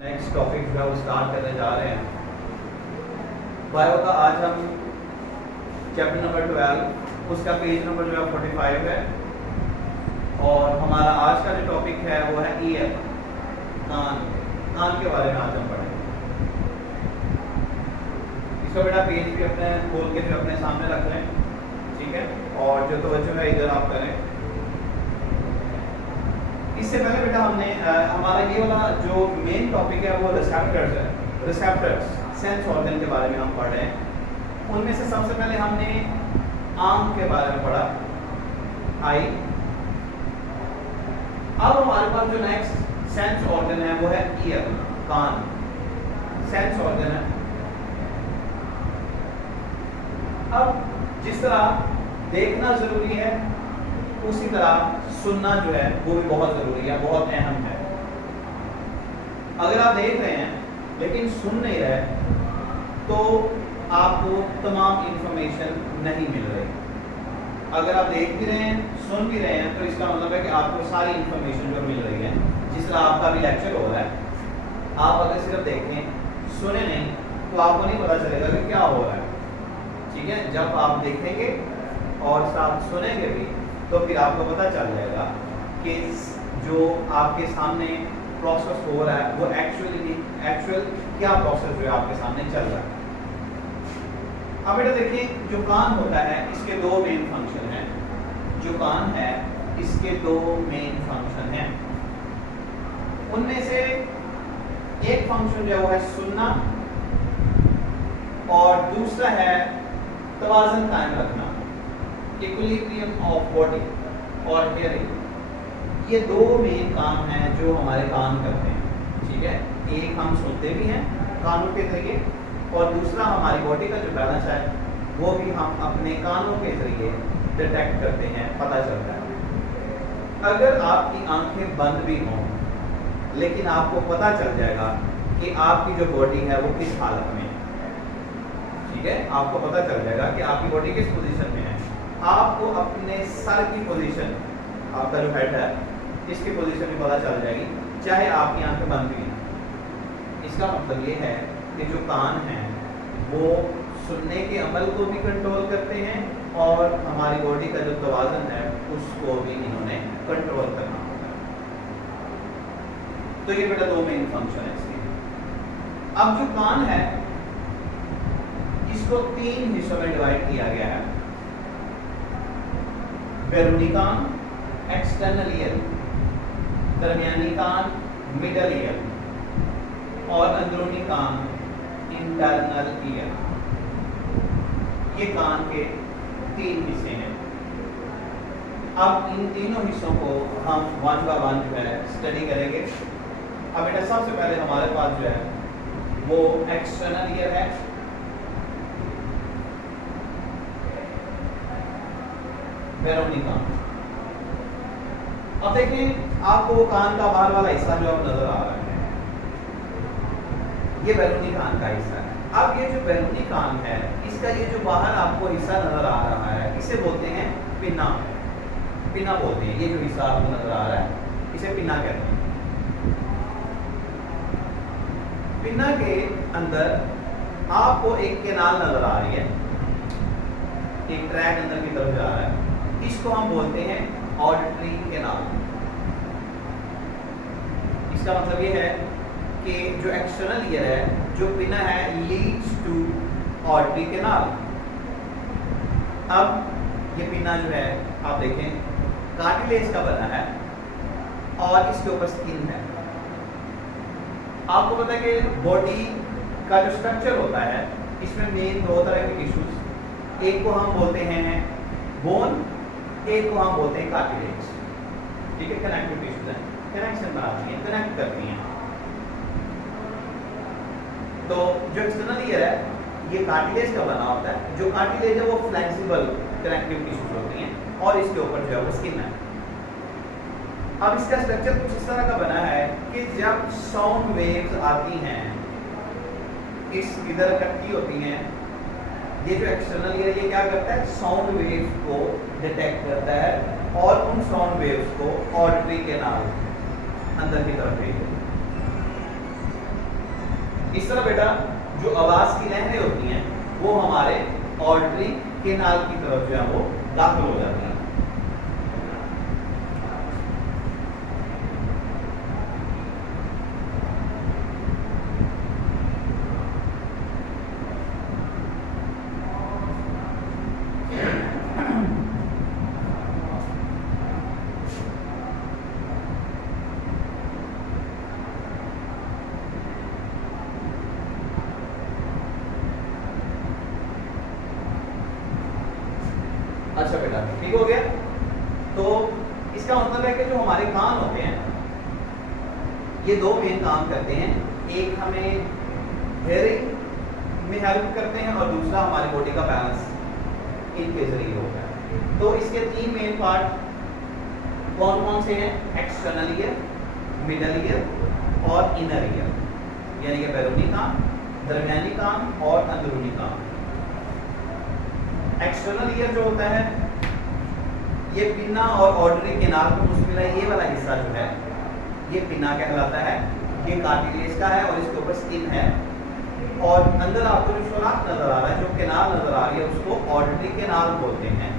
Next topic जो है वो स्टार्ट करने जा रहे हैं बायो का। आज हम चैप्टर नंबर 12 उसका पेज नंबर जो है 45 है और हमारा आज का जो टॉपिक है वो है ईयर, कान। कान के बारे में आज हम पढ़ेंगे। इसको बेटा पेज भी अपने खोल के जो अपने सामने रख लें, ठीक है, और जो तवज्जो है इधर आप करें। इससे पहले बेटा हमने हमारा ये वाला जो मेन टॉपिक है वो रिसेप्टर्स है। रिसेप्टर्स सेंस ऑर्गन के बारे में हम पढ़ रहे हैं। उनमें से सबसे पहले हमने आंख के बारे में पढ़ा, आई। अब हमारे पास जो नेक्स्ट सेंस ऑर्गन है वो है ईयर, कान। सेंस ऑर्गन है। अब जिस तरह देखना जरूरी है उसी तरह सुनना जो है वो भी बहुत जरूरी है, बहुत अहम है। अगर आप देख रहे हैं लेकिन सुन नहीं रहे तो आपको तमाम इंफॉर्मेशन नहीं मिल रही। अगर आप देख भी रहे हैं, सुन भी रहे हैं, तो इसका मतलब है कि आपको सारी इंफॉर्मेशन जो मिल रही है। जिस तरह आपका भी लेक्चर हो रहा है, आप अगर सिर्फ देखें, सुने नहीं, तो आपको नहीं पता चलेगा कि क्या हो रहा है। ठीक है, जब आप देखेंगे और साथ सुनेंगे भी तो फिर आपको पता चल जाएगा कि जो आपके सामने प्रोसेस हो रहा है वो एक्चुअल क्या प्रोसेस जो है आपके सामने चल रहा है। अब बेटा देखिए, जो कान होता है इसके दो मेन फंक्शन हैं। जो कान है इसके दो मेन फंक्शन हैं। उनमें से एक फंक्शन जो है सुनना और दूसरा है तवाज़ुन कायम रखना, इक्विलिब्रियम ऑफ बॉडी और हियरिंग। ये दो मेन काम हैं जो हमारे कान करते हैं। ठीक है, एक हम सुनते भी हैं कानों के जरिए और दूसरा हमारी बॉडी का जो बैलेंस है वो भी हम अपने कानों के जरिए डिटेक्ट करते हैं, पता चलता है। अगर आपकी आंखें बंद भी हों लेकिन आपको पता चल जाएगा कि आपकी जो बॉडी है वो किस हालत में है। ठीक है, आपको पता चल जाएगा कि आपकी बॉडी किस पोजीशन में है। आपको अपने सर की पोजीशन, आपका जो हेड है इसकी पोजीशन भी पता चल जाएगी, चाहे आपकी आंखें बंद भी हैं। इसका मतलब ये है कि जो कान हैं वो सुनने के अमल को भी कंट्रोल करते हैं और हमारी बॉडी का जो तवाज़ुन है उसको भी इन्होंने कंट्रोल करना होता है। तो ये बेटा दो मेन फंक्शन है इसके। अब जो कान है इसको तीन हिस्सों में डिवाइड किया गया है। बैरूनी कान, एक्सटर्नल ईयर, दरमियानी कान, मिडल ईयर, और अंदरूनी कान, इंटरनल ईयर। ये कान के तीन हिस्से हैं। अब इन तीनों हिस्सों को हम वन बाय वन जो है स्टडी करेंगे। अब बेटा सबसे पहले हमारे पास जो है वो एक्सटर्नल ईयर है। बैरूनी कान। अब देखिए, आपको वो कान का बाहर वाला हिस्सा जो अब नजर आ रहा है, ये बैरूनी कान का हिस्सा है। अब ये जो बैरूनी कान है इसका ये जो बाहर आपको हिस्सा नजर आ रहा है इसे बोलते हैं पिन्ना। पिन्ना बोलते हैं। ये जो हिस्सा आपको नजर आ रहा है इसे पिन्ना कहते हैं। पिन्ना के अंदर आपको एक कैनाल नजर आ रही है, एक ट्रैक अंदर की तरफ जा रहा है, इसको हम बोलते हैं ऑडिटरी कैनाल। इसका मतलब ये है कि जो एक्सटर्नल ईयर है, जो पिना है, लीड्स टू ऑडिटरी कैनाल। अब ये पिना जो है आप देखें कार्टिलेज का बना है और इसके ऊपर स्किन है। आपको पता है कि बॉडी का जो स्ट्रक्चर होता है इसमें मेन दो तरह के टिश्यूज, एक को हम बोलते हैं बोन, एक को हम बोलते हैं कार्टिलेज। ठीक है, कनेक्टिव टिश्यूज हैं, कनेक्शन बनाती हैं, कनेक्ट करती हैं। तो जो एक्सटर्नल ईयर है ये कार्टिलेज का बना होता है। जो कार्टिलेज है वो फ्लेक्सिबल कनेक्टिव टिश्यूज होती हैं और इसके ऊपर जो है वो स्किन है। अब इसका स्ट्रक्चर कुछ इस तरह का बना है कि जब साउंड वेव्स आती हैं इस इधर इकट्ठी होती हैं, ये जो एक्सटर्नल ईयर ये क्या करता है, साउंड वेव्स को डिटेक्ट करता है और उन साउंड वेव्स को ऑडिटरी कैनाल अंदर की तरफ भेज देता है। इस तरह बेटा जो आवाज की लहरें होती हैं वो हमारे ऑडिटरी केनाल की तरफ जो है वो दाखिल हो जाती हैं। अच्छा बेटा ठीक हो गया। तो इसका मतलब है कि जो हमारे कान होते हैं ये दो मेन काम करते हैं, एक हमें हेयरिंग में हेल्प करते हैं और दूसरा हमारी बॉडी का बैलेंस इनके जरिए होता है। तो इसके तीन मेन पार्ट कौन कौन से हैं? एक्सटर्नल ईयर, मिडल ईयर और इनर ईयर, यानी कि बैरूनी कान, दरमियानी कान और अंदरूनी कान। एक्सटर्नल ईयर जो होता है ये पिन्ना और ऑडिटरी केनाल को मुश्किल ये वाला हिस्सा जो है ये पिन्ना कहलाता है, ये कार्टिलेज का है और इसके ऊपर स्किन है और अंदर आपको जो सुराख नजर आ रहा है, जो केनाल नजर आ रही है उसको ऑडिटरी केनाल बोलते हैं।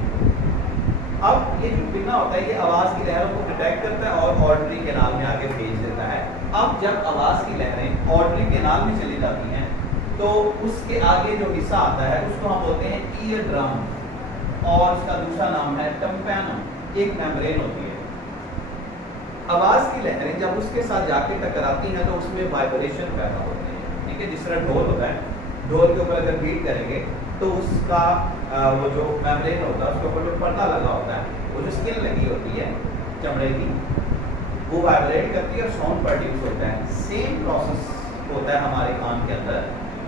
अब ये जो पिन्ना होता है ये आवाज की लहरों को डिटेक्ट करता है और ऑडिटरी केनाल में आगे भेज देता है। अब जब आवाज की लहरें ऑडिटरी केनाल में चली जाती हैं तो उसके आगे जो हिस्सा आता है उसको हम बोलते हैं ईयर ड्रम और उसका दूसरा नाम है टम्पैनम, एक मेम्ब्रेन होती है। आवाज की लहरें जब उसके साथ जाके टकराती हैं तो उसमें वाइब्रेशन पैदा होते हैं, ठीक है। जिस तरह ढोल होता है, ढोल के ऊपर अगर बीट करेंगे तो उसका वो जो मेम्ब्रेन होता है उसके ऊपर जो पर्दा लगा होता है, वो जो स्किन लगी होती है चमड़े की, वो वाइब्रेट करती है और साउंड प्रोड्यूस होता है। सेम प्रोसेस होता है हमारे कान के अंदर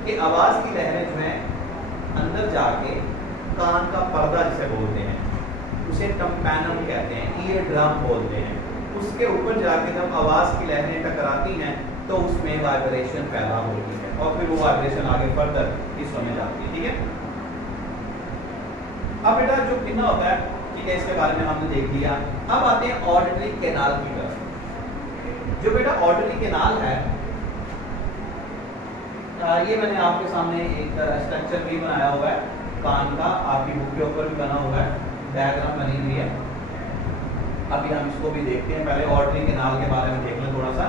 कि आवाज की लहरें जो हैं अंदर जाके कान का पर्दा जिसे बोलते हैं उसे टम्पैनम कहते हैं, ईयर ड्रम बोलते हैं। उसके ऊपर जाके जब आवाज की लहरें टकराती हैं तो उसमें वाइब्रेशन पैदा होती है और फिर वो वाइब्रेशन आगे फर्दर हिस्सों में जाती है, ठीक है। अब बेटा जो पिन्ना होता है, ठीक है, इसके बारे में हमने देख लिया। अब आते हैं ऑडिटरी केनाल की तरफ। जो बेटा ऑडिटरी केनाल है ये मैंने आपके सामने एक स्ट्रक्चर भी बनाया हुआ है कान का, आपकी बुक के ऊपर भी बना हुआ है, डायग्राम बनी हुई है। अभी हम इसको भी देखते हैं, पहले ऑडिटरी केनाल के बारे में देख लें थोड़ा सा।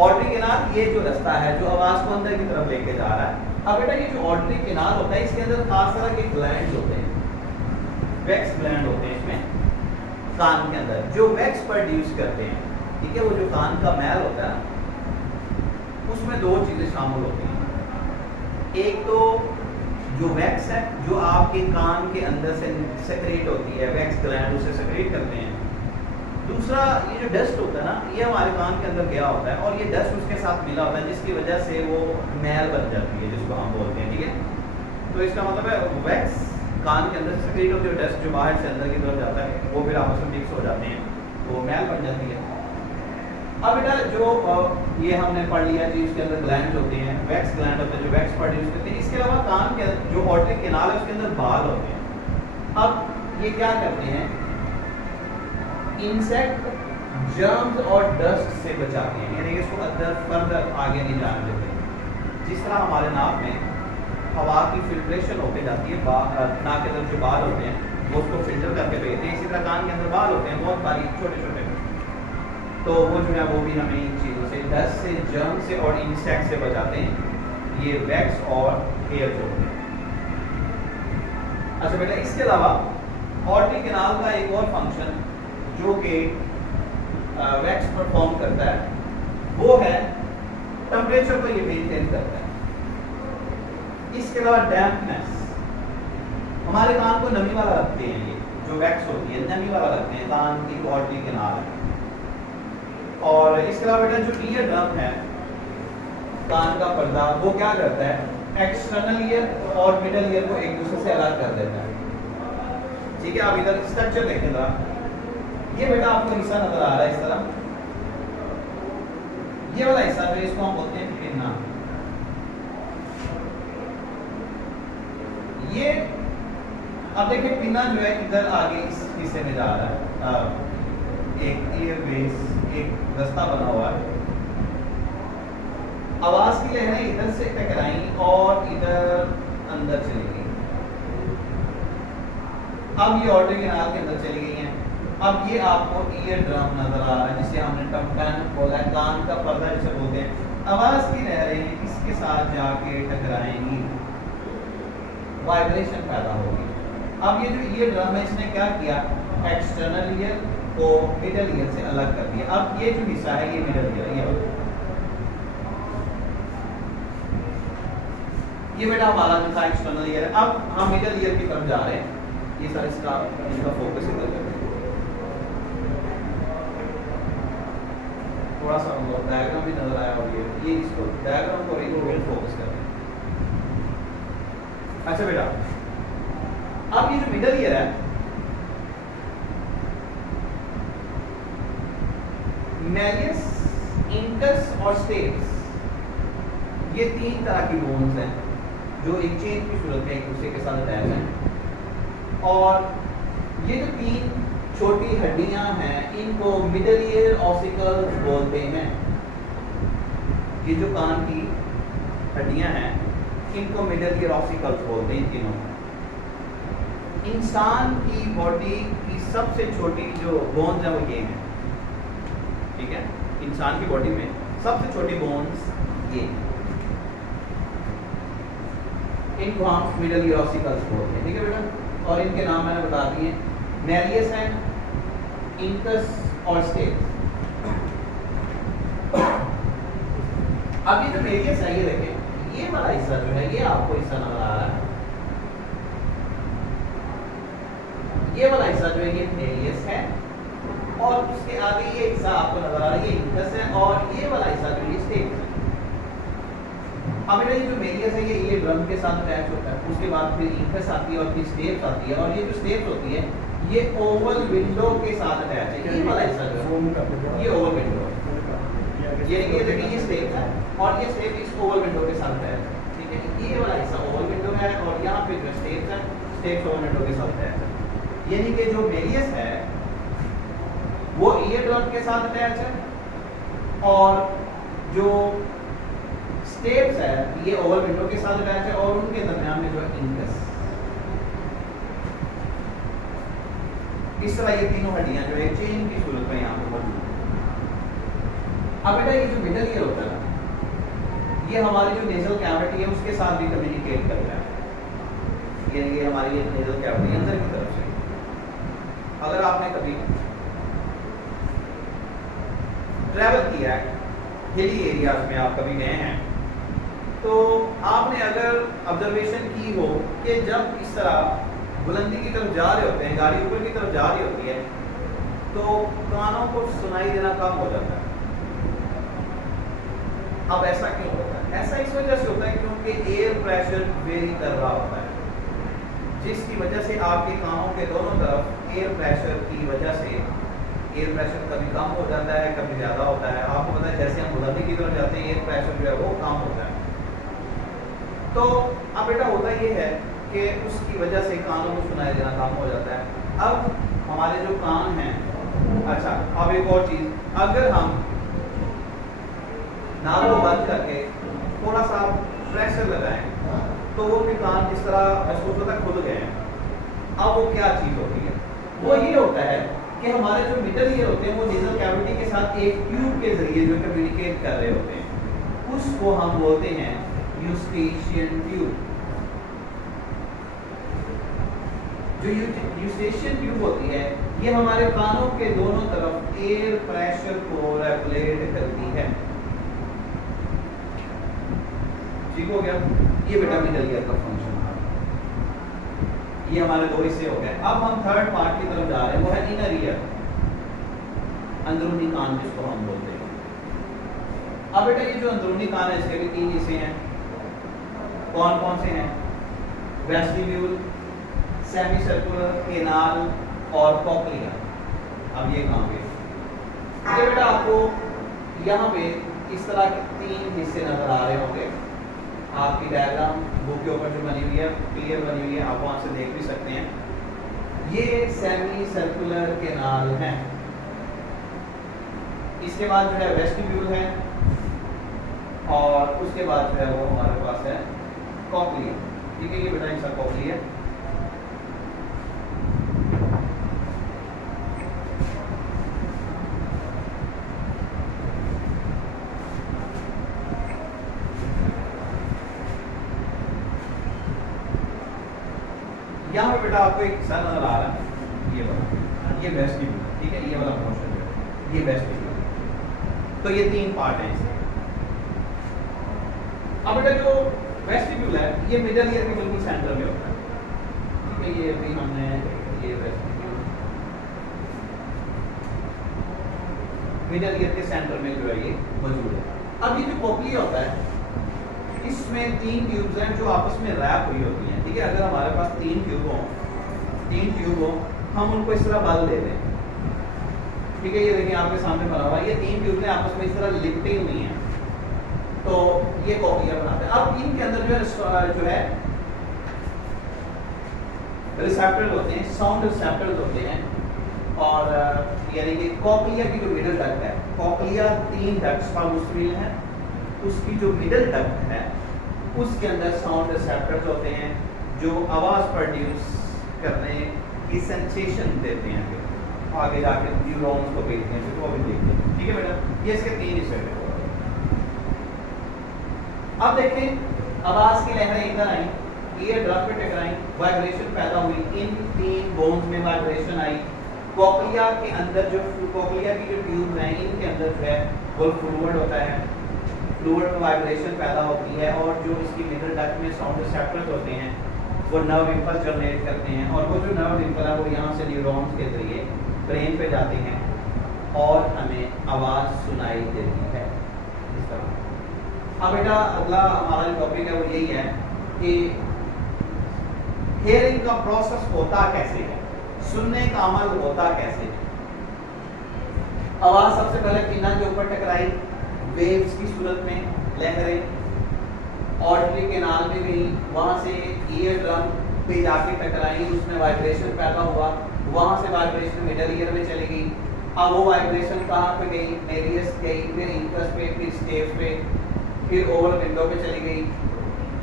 ऑडिटरी केनाल ये जो रास्ता है जो आवाज को अंदर की तरफ लेके जा रहा है। अब बेटा ये जो ऑडिटरी केनाल होता है इसके अंदर खास तरह के ग्लैंड्स होते हैं, वैक्स ग्लैंड होते हैं इसमें कान के अंदर, जो वैक्स प्रोड्यूस करते हैं, ठीक है। वो जो कान का मैल होता है उसमें दो चीजें शामिल होती हैं। एक तो जो वैक्स है जो आपके कान के अंदर से सेक्रेट होती है, वैक्स ग्लैंड उसे सेक्रेट करते हैं। दूसरा ये जो डस्ट होता है ना, ये हमारे कान के अंदर गया होता है और ये डस्ट उसके साथ मिला होता है जिसकी वजह से वो मैल बन जाती है जिसको हम बोलते हैं, ठीक है। तो इसका मतलब है वैक्स कान के अंदर सेक्रेट होती है, डस्ट जो बाहर से अंदर की तरफ जाता है वो फिर आपस में मिक्स हो जाते हैं, वो मैल बन जाती है। अब बेटा जो ये हमने पढ़ लिया कि इसके अंदर ग्लैंड होते हैं, वैक्स ग्लैंड होते हैं जो वैक्स प्रोड्यूस करते हैं। इसके अलावा कान के जो ऑडिटरी केनाल है उसके अंदर बाल होते हैं। अब ये क्या करते हैं, इंसेक्ट, जर्म्स और डस्ट से बचाते हैं, यानी इसको अंदर फर्दर आगे नहीं जाने देते। जिस तरह हमारे नाक में हवा की फिल्ट्रेशन होके जाती है, नाक के अंदर जो बाल होते हैं वो उसको फिल्टर करके भेजते हैं, इसी तरह कान के अंदर बाल होते हैं बहुत बारीक छोटे छोटे, तो वो जो है वो भी हमें इन चीज़ों से, डस्ट से, जर्म से और इंसेक्ट से बचाते हैं, ये वैक्स और हेयर जो होते हैं। अच्छा बेटा इसके अलावा ऑडिटरी केनाल का एक और फंक्शन जो कि वैक्स परफॉर्म करता है वो है टेम्परेचर को ये मेंटेन करता है। इसके अलावा डैम्पनेस, हमारे कान को नमी वाला रखते हैं, ये जो वैक्स होती है नमी वाला रखते हैं कान की ऑडिटरी केनाल है। और इसके अलावा बेटा जो ईयर ड्रम है कान का पर्दा, वो क्या करता है, एक्सटर्नल ईयर और मिडल ईयर को एक दूसरे से अलग कर देता है, ठीक है। आप इधर स्ट्रक्चर देखें जरा, ये बेटा आपको हिस्सा नजर आ रहा है इस तरह, ये वाला हिस्सा जो इसको हम बोलते हैं पिन्ना। ये अब देखिए पिन्ना जो है इधर आगे इस हिस्से में जा रहा है, एक ईयर बेस एक रास्ता बना हुआ है। आवाज की लहरें इधर से टकराई और इधर अंदर चली गई। अब ये ऑडियो कैनाल के अंदर चली गई हैं। अब ये आपको ईयर ड्रम नजर आ रहा है, जिसे हमने टम्पैन बोला है, कान का पर्दा जिसे बोलते हैं। आवाज की लहरें इसके साथ जाके टकराएंगी, वाइब्रेशन पैदा होगी। अब ये जो ईयर ड्रम है इसने क्या किया, एक्सटर्नल ईयर को मिडल ईयर से अलग कर दिया। अब ये जो हिस्सा है ये मिडल ईयर, ये बेटा हमारा जो था एक्सटर्नल ईयर। अब हम मिडल ईयर की तरफ जा रहे हैं। ये सर इसका फोकस इधर करते हैं, थोड़ा सा हमको डायग्राम भी नजर आया और ये इसको डायग्राम को एक फोकस करते हैं। अच्छा बेटा, अब ये जो मिडल ईयर है, मैलियस, इंकस और स्टेप्स, ये तीन तरह की बोन्स हैं जो एक चेन की सूरत में एक दूसरे के साथ अटैच हैं। और ये जो तीन छोटी हड्डियां हैं इनको मिडल ईयर ऑसिकल्स बोलते हैं। ये जो कान की हड्डियां हैं इनको मिडल ईयर ऑसिकल्स बोलते हैं तीनों। इंसान की बॉडी की सबसे छोटी जो बोन्स है वो ये हैं, ठीक है। इंसान की बॉडी में सबसे छोटी बोन्स ये, इनको हम मिडल ईयर ऑसिकल्स बोलते हैं, ठीक है बेटा। और इनके नाम मैंने बता दिए, मैलियस है, इंकस और स्टेप्स। अब ये जो मैलियस है, ये देखें, ये वाला हिस्सा जो है, ये आपको हिस्सा नजर आ रहा है, ये वाला हिस्सा जो है ये मैलियस है, और उसके आगे ये हिस्सा आपको नजर आ रहा है, ये इंकस है, और ये वाला हिस्सा जो है स्टेप्स है। अब ये जो मैलियस है ये ईयर ड्रम के साथ अटैच होता है, उसके बाद फिर इंकस आती है और फिर स्टेप्स आती है, और ये जो स्टेप्स होती है ये ओवल विंडो के साथ अटैच है। ये वाला हिस्सा जो है ये ओवल विंडो है, ये देखिए ये स्टेप है और ये स्टेप इस ओवल विंडो के साथ अटैच है, ठीक है। ये वाला हिस्सा ओवल विंडो है और यहाँ पे जो स्टेप्स है, स्टेप्स ओवल विंडो के साथ अटैच है। यानी कि जो मैलियस है वो ईयर ड्रम के साथ अटैच है, और जो स्टेप्स है ये ओवल विंडो के साथ अटैच है, और उनके दरमियान में जो है इंकस। इस तरह ये तीनों हड्डियां जो है चेन की सूरत में यहाँ पे मौजूद है। अब बेटा ये जो मिडल ईयर होता है ना, ये हमारी जो नेजल कैविटी है उसके साथ भी कम्युनिकेट करता है। ये हमारी नेजल कैविटी अंदर की तरफ से, अगर आपने कभी ट्रैवल किया है, हिली एरियाज में आप कभी गए हैं, तो आपने अगर ऑब्जर्वेशन की हो कि जब इस तरह बुलंदी की तरफ जा रहे होते हैं, गाड़ी ऊपर की तरफ जा रही होती है, तो कानों को सुनाई देना कम हो जाता है। अब ऐसा क्यों होता है? ऐसा इस वजह से होता है क्योंकि एयर प्रेशर वेरी कर रहा होता है, जिसकी वजह से आपके कानों के दोनों तरफ एयर प्रेशर की वजह से एयर प्रेशर कभी कम हो जाता है, कभी ज़्यादा होता है। आपको पता है जैसे हम बुलंदी की तरफ जाते हैं एयर प्रेशर जो है वो कम होता है। तो अब बेटा होता ये है कि उसकी वजह से कानों को सुनाई देना कम हो जाता है। अब हमारे जो कान हैं, अच्छा अब एक और चीज़, अगर हम नाक को बंद करके थोड़ा सा प्रेशर लगाएं तो वो भी कान जिस तरह महसूस होता है खुल गए हैं। अब वो क्या चीज़ होती है? वो ये होता है कि हमारे जो मिडल ईयर होते हैं वो नेजल कैविटी के साथ एक ट्यूब के जरिए जो कम्युनिकेट कर रहे होते हैं, उसको हम बोलते हैं यूस्टेशियन ट्यूब। जो यूस्टेशियन ट्यूब होती है ये हमारे कानों के दोनों तरफ एयर प्रेशर को रेगुलेट करती है। ठीक हो गया? ये बेटा मिडल ईयर का फंक्शन है। ये हमारे दो हिस्से हो गए। अब हम थर्ड पार्ट की तरफ जा रहे हैं, वो है इनर ईयर, अंदरूनी कान जिसको हम बोलते हैं। अब बेटा ये जो अंदरूनी कान है इसके भी तीन हिस्से हैं। कौन कौन से हैं? वेस्टिब्यूल, सेमी सर्कुलर, केनाल और कॉक्लिया। अब ये कहाँ पे? ये बेटा आपको यहाँ पे इस तरह के तीन हिस्से नजर आ रहे होंगे। आपकी डायग्राम बुक के ऊपर जो बनी हुई है क्लियर बनी हुई है, आप वहाँ से देख भी सकते हैं। ये सेमी सर्कुलर केनाल है। इसके बाद जो है वेस्टिब्यूल है, और उसके बाद जो है वो हमारे पास है कॉक्लिया। ठीक है, ये बेटा इसका कॉक्लिया। यहाँ पे बेटा आपको एक सा नजर आ रहा है, ये वाला, ये वेस्टिब्यूल। ठीक है, ये वाला पोर्शन जो है ये वेस्टिब्यूल। तो ये तीन पार्ट है इसके। अब बेटा जो वेस्टिब्यूल है ये मिडल ईयर के बिल्कुल सेंटर में होता है। ठीक है, ये अभी हमने ये वेस्टिब्यूल मिडल ईयर के सेंटर में जो है ये मौजूद है। अब ये जो कॉक्लिया होता है इसमें तीन ट्यूब्स हैं जो आपस में रैप हुई होती हैं। ठीक है, अगर हमारे पास तीन ट्यूब हो हम उनको इस तरह बल दे दें। ठीक है, ये देखिए आपके सामने बना हुआ है, ये तीन ट्यूब आपस में इस तरह लिपटी हुई हैं, तो ये कॉक्लिया बनाते हैं। अब इनके अंदर जो है रिसेप्टर्स होते हैं, साउंड रिसेप्टर्स होते हैं। और यानी कि कॉक्लिया की जो मिडल डक्ट है, कॉक्लिया तीन डक्ट्स का मुश्तमिल है, उसकी जो मिडल डक्ट है उसके अंदर साउंड रिसेप्टर्स होते हैं जो आवाज़ प्रोड्यूस करने की सेंसेशन देते हैं, फिर आगे जाके न्यूरॉन्स को भेजते हैं, फिर वो भी देखते हैं। ठीक है बेटा, ये इसके तीन हिस्से हैं। अब देखें आवाज़ की लहरें इधर आई, ईयर ड्रम पे टकराई, वाइब्रेशन पैदा हुई, इन तीन बोन्स में वाइब्रेशन आई। कॉक्लिया के अंदर जो कॉक्लिया की जो ट्यूब है इनके अंदर जो है वो फ्लूइड होता है, फ्लूइड में वाइब्रेशन पैदा होती है और जो इसकी मिडल डक्ट में साउंड रिसेप्टर्स होते हैं वो नर्व इम्पल्स जनरेट करते हैं और वो जो नर्व इम्पल्स है वो यहाँ से न्यूरॉन्स के जरिए ब्रेन पे जाते हैं और हमें आवाज़ सुनाई देती है इस तरह। अब बेटा अगला हमारा जो टॉपिक है वो यही है कि हियरिंग का प्रोसेस होता कैसे है, सुनने का अमल होता कैसे है। आवाज़ सबसे पहले किन्ना के ऊपर टकराई, वेव्स की सूरत में लहरें ऑडिटरी कैनाल में गई, वहाँ से ईयर ड्रम पे जाके टकराई, उसमें वाइब्रेशन पैदा हुआ, वहाँ से वाइब्रेशन मिडल ईयर में चली गई। अब वो वाइब्रेशन कहाँ पे गई, नेरियस गई, फिर इंकस पे, फिर स्टेप पे, फिर ओवल विंडो पे चली गई।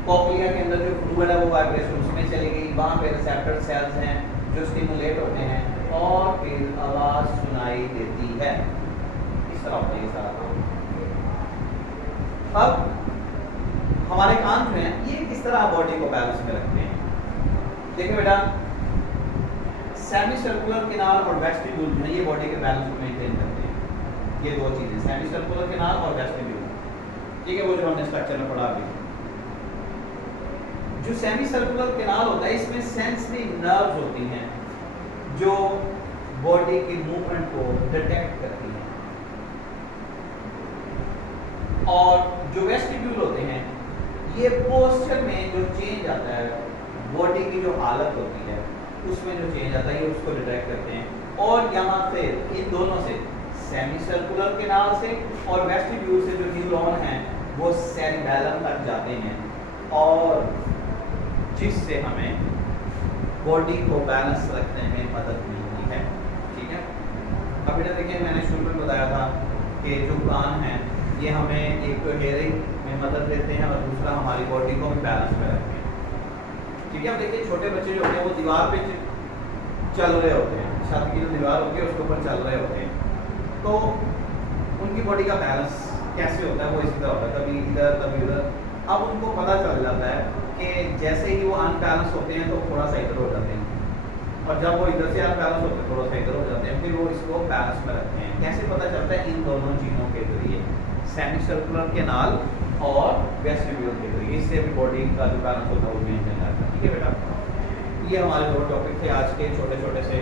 कॉक्लिया के अंदर जो फ्लूइड है वो वाइब्रेशन उसमें चली गई, वहाँ पे रिसेप्टर सेल्स हैं जो स्टिमुलेट होते हैं और फिर आवाज़ सुनाई देती है। इस तरह होता है ये सारा काम। अब हमारे कान जो हैं ये किस तरह बॉडी को बैलेंस में रखते हैं। देखिए बेटा, सेमी सर्कुलर कैनाल और वेस्टिब्यूल जो है ये बॉडी के बैलेंस को मेंटेन करते हैं। ये दो चीजें, सेमी सर्कुलर कैनाल और वेस्टिब्यूल। ठीक है, वो जो हमने स्ट्रक्चर में पढ़ा अभी। जो सेमी सर्कुलर कैनाल होता है इसमें सेंसरी नर्व्स होती हैं जो बॉडी की मूवमेंट को डिटेक्ट करती हैं। और जो वेस्टिब्यूल होते हैं ये पोस्चर में जो चेंज आता है, बॉडी की जो हालत होती है उसमें जो चेंज आता है ये उसको डिटेक्ट करते हैं। और यहाँ से इन दोनों से, सेमी सर्कुलर कैनाल से और वेस्टिब्यूल से जो न्यूरॉन हैं वो सेरिबेलम तक जाते हैं और जिससे हमें बॉडी को बैलेंस रखने में मदद मिलती है। ठीक है, अब बेटा देखिए मैंने शुरू में बताया था कि जो कान हैं ये हमें एक तो हेयरिंग में मदद देते हैं और दूसरा हमारी बॉडी को भी बैलेंस में रखते हैं। ठीक है, अब देखिए छोटे बच्चे जो होते हैं वो दीवार पे चल रहे होते हैं, छत की जो दीवार होती है उसके ऊपर चल रहे होते हैं, तो उनकी बॉडी का बैलेंस कैसे होता है वो इसी तरह होता है, कभी इधर कभी उधर। अब उनको पता चल जाता है कि जैसे ही वो अनबैलेंस होते हैं तो थोड़ा सा इधर हो जाते हैं और जब वो इधर से अनबैलेंस होते हैं थोड़ा सा इधर हो जाते हैं, फिर वो इसको बैलेंस में रखते हैं। कैसे पता चलता है? इन दोनों चीज़ों के जरिए, सेमी सर्कुलर कैनाल और वेस्टिब्यूल के जरिए, इससे भी बॉडी का जो बैलेंस होता है वो मेंटेन रहता है। ठीक है बेटा, ये हमारे दो टॉपिक थे आज के छोटे छोटे से।